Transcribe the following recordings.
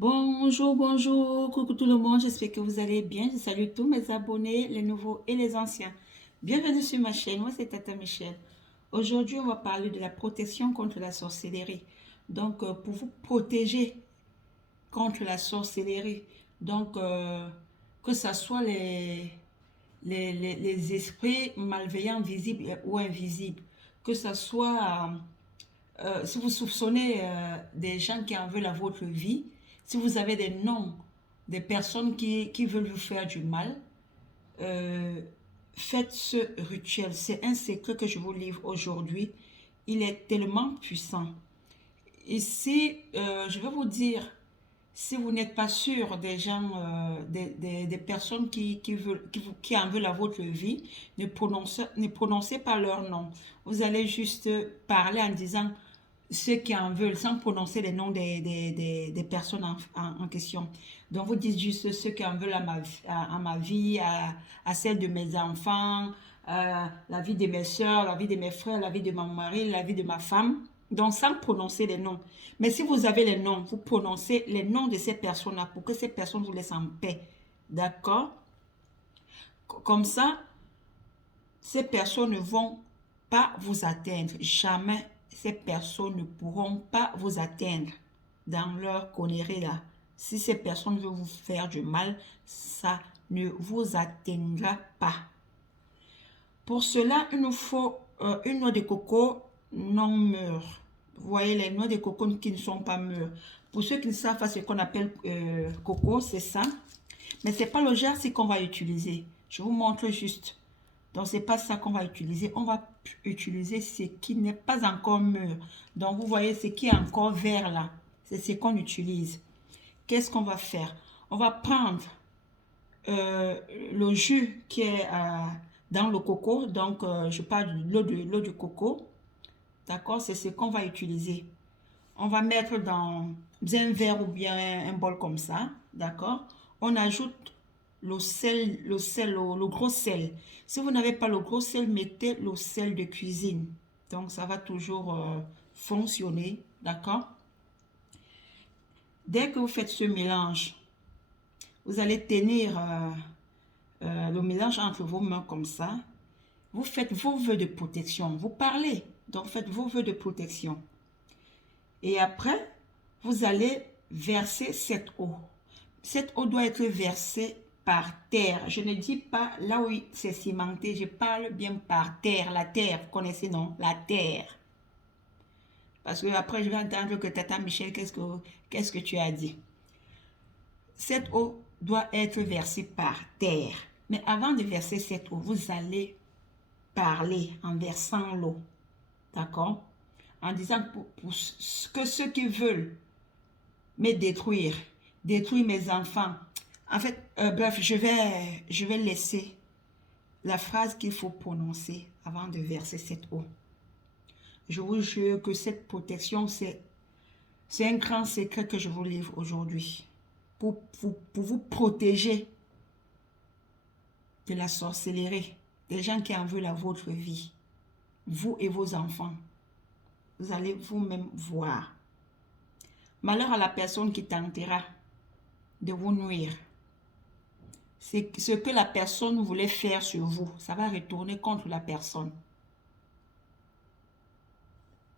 Bonjour, bonjour, coucou tout le monde, j'espère que vous allez bien. Je salue tous mes abonnés, les nouveaux et les anciens. Bienvenue sur ma chaîne, moi c'est Tata Michel. Aujourd'hui, on va parler de la protection contre la sorcellerie. Donc, pour vous protéger contre la sorcellerie, donc que ce soit les esprits malveillants, visibles ou invisibles, que ce soit si vous soupçonnez des gens qui en veulent à votre vie, si vous avez des noms des personnes qui veulent vous faire du mal, euh, faites ce rituel. C'est un secret que je vous livre aujourd'hui. Il est tellement puissant. Ici, je vais vous dire, si vous n'êtes pas sûr des gens, des personnes qui en veulent à votre vie, ne prononcez pas leur nom. Vous allez juste parler en disant ceux qui en veulent, sans prononcer les noms des personnes en question. Donc, vous dites juste ceux qui en veulent à ma vie, à celle de mes enfants, la vie de mes soeurs, la vie de mes frères, la vie de mon mari, la vie de ma femme. Donc, sans prononcer les noms. Mais si vous avez les noms, vous prononcez les noms de ces personnes-là pour que ces personnes vous laissent en paix. D'accord? Comme ça, ces personnes ne vont pas vous atteindre. Jamais ces personnes ne pourront pas vous atteindre dans leur connerie là. Si ces personnes veulent vous faire du mal, ça ne vous atteindra pas. Pour cela, il nous faut une noix de coco non mûre. Vous voyez les noix de coco qui ne sont pas mûres. Pour ceux qui ne savent pas ce qu'on appelle coco, c'est ça. Mais ce n'est pas le germe qu'on va utiliser. Je vous montre juste. Donc, ce n'est pas ça qu'on va utiliser. On va utiliser ce qui n'est pas encore mûr. Donc, vous voyez ce qui est encore vert là. C'est ce qu'on utilise. Qu'est-ce qu'on va faire? On va prendre le jus qui est dans le coco. Donc, je parle de l'eau du coco. D'accord? C'est ce qu'on va utiliser. On va mettre dans un verre ou bien un bol comme ça. D'accord? On ajoute le gros sel. Si vous n'avez pas le gros sel, mettez le sel de cuisine. Donc, ça va toujours fonctionner. D'accord? Dès que vous faites ce mélange, vous allez tenir le mélange entre vos mains comme ça. Vous faites vos vœux de protection. Vous parlez. Donc, faites vos vœux de protection. Et après, vous allez verser cette eau. Cette eau doit être versée par terre. Je ne dis pas là où c'est cimenté, je parle bien par terre. La terre, vous connaissez, non? La terre. Parce que après, je vais entendre que Tata Michel, qu'est-ce que tu as dit? Cette eau doit être versée par terre. Mais avant de verser cette eau, vous allez parler en versant l'eau. D'accord? En disant pour que ceux qui veulent me détruire, détruire mes enfants. En fait, bref, je vais laisser la phrase qu'il faut prononcer avant de verser cette eau. Je vous jure que cette protection, c'est un grand secret que je vous livre aujourd'hui. Pour vous protéger de la sorcellerie, des gens qui en veulent à votre vie, vous et vos enfants. Vous allez vous-même voir. Malheur à la personne qui tentera de vous nuire. C'est ce que la personne voulait faire sur vous. Ça va retourner contre la personne.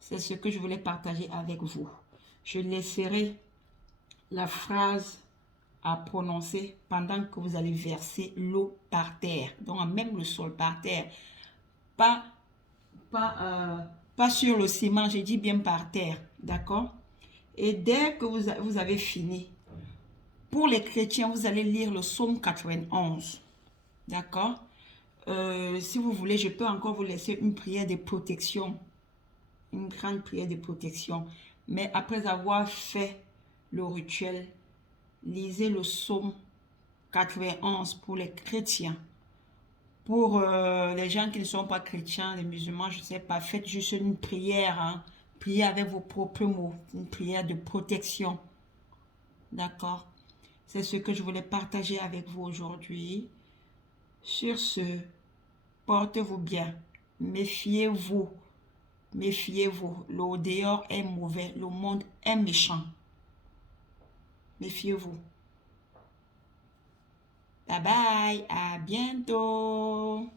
C'est ce que je voulais partager avec vous. Je laisserai la phrase à prononcer pendant que vous allez verser l'eau par terre. Donc, même le sol par terre. Pas, pas sur le ciment, j'ai dit bien par terre. D'accord? Et dès que vous avez fini, pour les chrétiens, vous allez lire le psaume 91. D'accord? Si vous voulez, je peux encore vous laisser une prière de protection. Une grande prière de protection. Mais après avoir fait le rituel, lisez le psaume 91 pour les chrétiens. Pour les gens qui ne sont pas chrétiens, les musulmans, je ne sais pas, faites juste une prière. Hein. Priez avec vos propres mots. Une prière de protection. D'accord? C'est ce que je voulais partager avec vous aujourd'hui. Sur ce, portez-vous bien. Méfiez-vous. Méfiez-vous. Le dehors est mauvais. Le monde est méchant. Méfiez-vous. Bye bye, à bientôt.